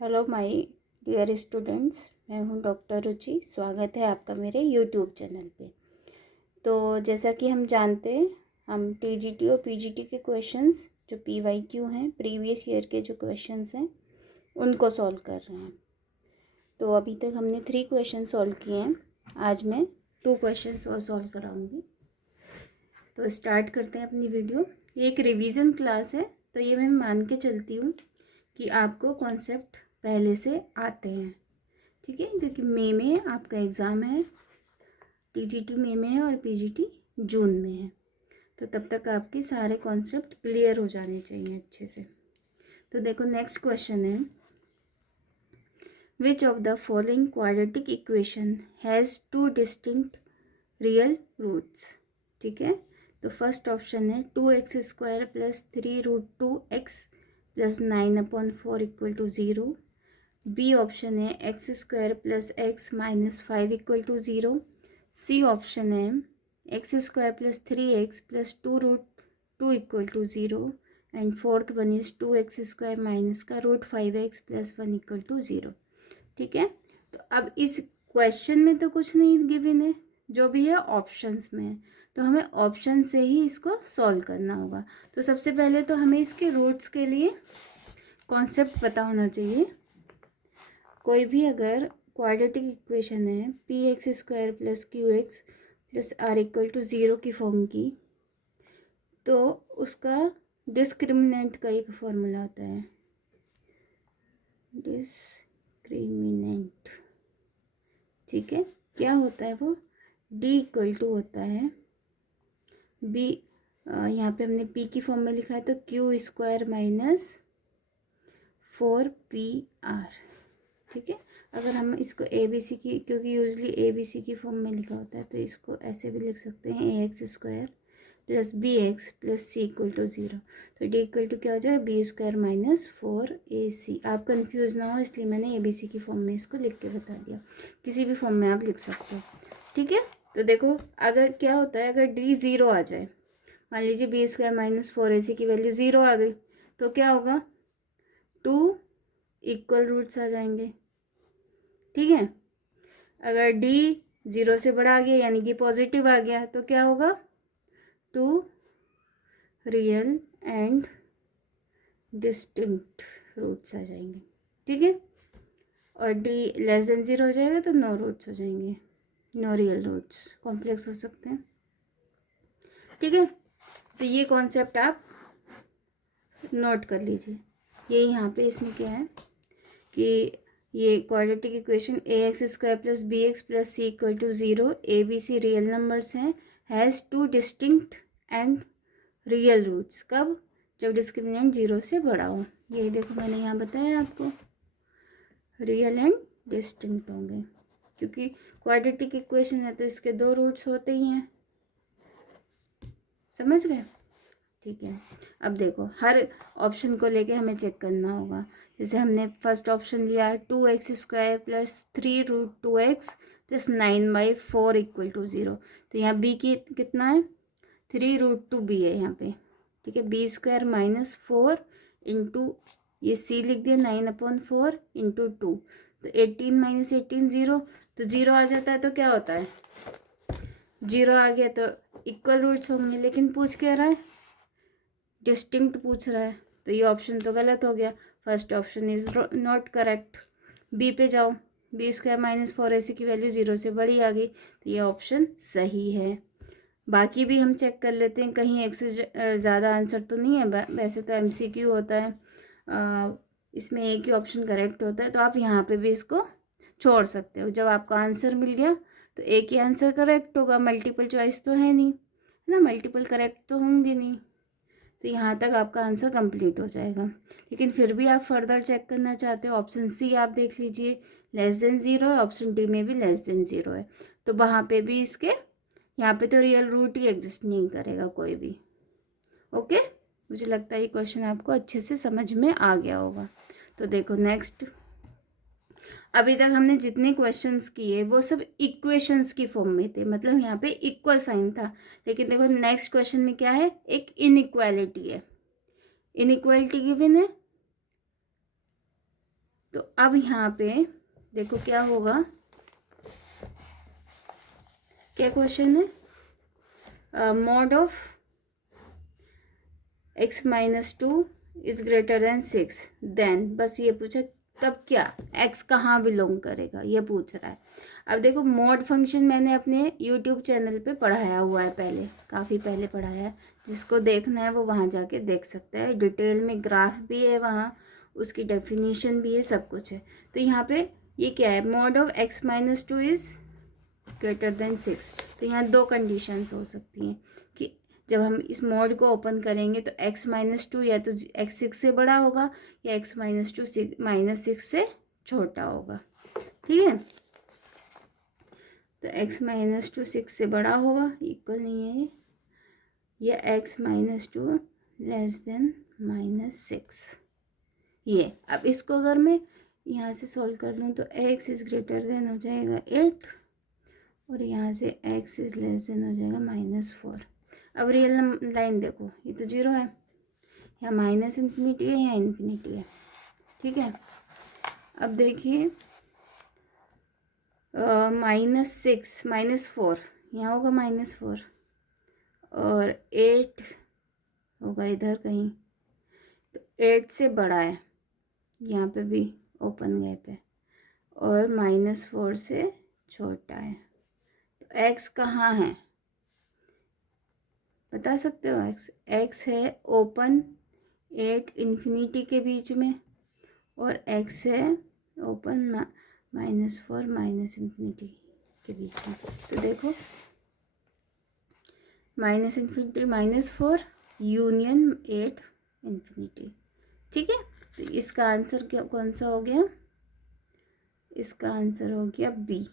Hello my dear students, मैं हूं doctor रुचि। स्वागत है आपका मेरे यूट्यूब चैनल पे। तो जैसा कि हम जानते हैं, हम टीजीटी और पीजीटी के क्वेश्चंस जो पीवाईक्यू हैं, प्रीवियस ईयर के जो क्वेश्चंस हैं, उनको सॉल्व कर रहे हैं। तो अभी तक हमने 3 क्वेश्चन सॉल्व किए हैं। आज मैं 2 क्वेश्चंस और सॉल्व कराऊँगी। तो स्टार्ट करते हैं अपनी वीडियो। ये एक रिवीजन क्लास है, तो ये मैं मान के चलती हूँ कि आपको कॉन्सेप्ट पहले से आते हैं, ठीक है, क्योंकि मई में आपका एग्ज़ाम है। टीजीटी मई में है और पीजीटी जून में है, तो तब तक आपके सारे कॉन्सेप्ट क्लियर हो जाने चाहिए अच्छे से। तो देखो, नेक्स्ट क्वेश्चन है, which of the following quadratic equation has 2 distinct real roots. ठीक है, तो फर्स्ट ऑप्शन है 2x² plus 3√2x plus 9/4 equal to 0। B option है x² plus x minus 5 equal to 0। C option है x² plus 3x plus 2√2 equal to 0। And fourth one is 2x² minus का √5x plus 1 equal to 0। ठीक है, तो अब इस question में तो कुछ नहीं गिवन है, जो भी है ऑप्शंस में है, तो हमें ऑप्शन से ही इसको सॉल्व करना होगा। तो सबसे पहले तो हमें इसके रूट्स के लिए कॉन्सेप्ट पता होना चाहिए। कोई भी अगर क्वाड्रेटिक इक्वेशन है px² plus qx plus r equal to 0 की फॉर्म की, तो उसका डिस्क्रिमिनेंट का एक फॉर्मूला होता है, डिस्क्रिमिनेंट। ठीक है, क्या होता है वो? d इक्वल टू होता है b, यहाँ पे हमने p की फॉर्म में लिखा है, तो q² माइनस 4pr। ठीक है, अगर हम इसको ए बी सी की, क्योंकि यूजली ए बी सी की फॉर्म में लिखा होता है, तो इसको ऐसे भी लिख सकते हैं ax² plus bx plus c equal to 0। तो d इक्वल टू क्या हो जाएगा? b² minus 4ac। आप कंफ्यूज ना हो, इसलिए मैंने ए बी सी की फॉर्म में इसको लिख के बता दिया। किसी भी फॉर्म में आप लिख सकते हो। ठीक है, तो देखो, अगर क्या होता है, अगर d 0 आ जाए, मान लीजिए b² माइनस 4ac की वैल्यू 0 आ गई, तो क्या होगा? 2 इक्वल रूट्स आ जाएंगे। ठीक है, अगर d 0 से बड़ा आ गया, यानी कि पॉजिटिव आ गया, तो क्या होगा? 2 रियल एंड डिस्टिंक्ट रूट्स आ जाएंगे। ठीक है, और d लेस देन 0 हो जाएगा, तो नो रूट्स हो जाएंगे, नो रियल रूट्स, कॉम्प्लेक्स हो सकते हैं। ठीक है, तो ये कॉन्सेप्ट आप नोट कर लीजिए। ये यहाँ पे इसमें क्या है कि ये quadratic equation ax² plus bx plus c equal to 0, A B C real numbers हैं, has 2 distinct and real roots. कब? जब डिस्क्रिमिनेंट 0 से बड़ा हो। यही देखो, मैंने यहाँ बताया आपको, रियल एंड डिस्टिंक्ट होंगे, क्योंकि क्वाड्रेटिक इक्वेशन है तो इसके 2 रूट्स होते ही हैं। समझ गए? ठीक है, अब देखो, हर ऑप्शन को लेके हमें चेक करना होगा। जैसे हमने फर्स्ट ऑप्शन लिया है 2x² plus 3√2x plus 9/4 equal to 0, तो यहाँ b की कितना है? 3√2b है यहाँ पे। ठीक है, b² माइनस 4 इंटू, ये c लिख दिया, 9/4 इंटू 2, तो 18 माइनस 18 0, तो 0 आ जाता है, तो क्या होता है? 0 आ गया तो इक्वल रूट्स होंगे, लेकिन पूछ क्या रहा है? डिस्टिंक्ट पूछ रहा है, तो ये ऑप्शन तो गलत हो गया। First option is not correct. B पे जाओ, b² माइनस 4ac की वैल्यू 0 से बड़ी आ गई, तो ये ऑप्शन सही है। बाकी भी हम चेक कर लेते हैं, कहीं एक से ज़्यादा आंसर तो नहीं है। वैसे तो MCQ होता है, इसमें एक ही ऑप्शन करेक्ट होता है, तो आप यहाँ पे भी इसको छोड़ सकते हो। जब आपका आंसर मिल गया तो एक ही आंसर करेक्ट होगा, मल्टीपल चॉइस तो है नहीं, है ना, मल्टीपल करेक्ट तो होंगे नहीं, तो यहाँ तक आपका आंसर कंप्लीट हो जाएगा। लेकिन फिर भी आप फर्दर चेक करना चाहते हो, ऑप्शन सी आप देख लीजिए, लेस देन 0 है, ऑप्शन डी में भी लेस देन 0 है, तो वहाँ पे भी इसके, यहाँ पे तो रियल रूट ही एग्जिस्ट नहीं करेगा कोई भी। ओके, मुझे लगता है ये क्वेश्चन आपको अच्छे से समझ में आ गया होगा। तो देखो नेक्स्ट, अभी तक हमने जितने क्वेश्चंस किए वो सब इक्वेशंस की फॉर्म में थे, मतलब यहाँ पे इक्वल साइन था। लेकिन देखो नेक्स्ट क्वेश्चन में क्या है? एक इनइक्वालिटी है, इनइक्वालिटी गिवन है, तो अब यहाँ पे देखो क्या होगा, क्या क्वेश्चन है, mod of x minus two is greater than 6, then बस ये पूछा तब क्या x कहाँ बिलोंग करेगा ये पूछ रहा है। अब देखो मॉड फंक्शन मैंने अपने यूट्यूब चैनल पे पढ़ाया हुआ है, पहले काफ़ी पहले पढ़ाया है, जिसको देखना है वो वहाँ जाके देख सकता है, डिटेल में ग्राफ भी है वहाँ, उसकी डेफिनेशन भी है, सब कुछ है। तो यहाँ पे ये क्या है, mod of x minus two is greater than 6। तो यहाँ दो कंडीशंस हो सकती हैं कि जब हम इस मॉड को ओपन करेंगे तो x माइनस टू या तो x 6 से बड़ा होगा या x माइनस टू -6 से छोटा होगा। ठीक है, तो x माइनस टू 6 से बड़ा होगा, इक्वल नहीं है ये, या x minus to less than -6 ये। अब इसको अगर मैं यहाँ से सॉल्व कर लूँ तो x इज़ ग्रेटर देन हो जाएगा 8 और यहाँ से x इज़ लेस देन हो जाएगा -4। अब रियल लाइन देखो, ये तो 0 है, या माइनस इन्फिनिटी है या इन्फिनिटी है। ठीक है, अब देखिए -6 -4 यहाँ होगा -4 और 8 होगा इधर कहीं, तो 8 से बड़ा है यहाँ पे भी ओपन गैप है, और -4 से छोटा है। तो x कहाँ है बता सकते हो? x है ओपन 8 इन्फिनिटी के बीच में, और x है ओपन -4 इन्फिनिटी के बीच में। तो देखो -इन्फिनिटी -4 यूनियन 8 इन्फिनिटी। ठीक है, तो इसका आंसर क्या कौन सा हो गया? इसका आंसर हो गया बी।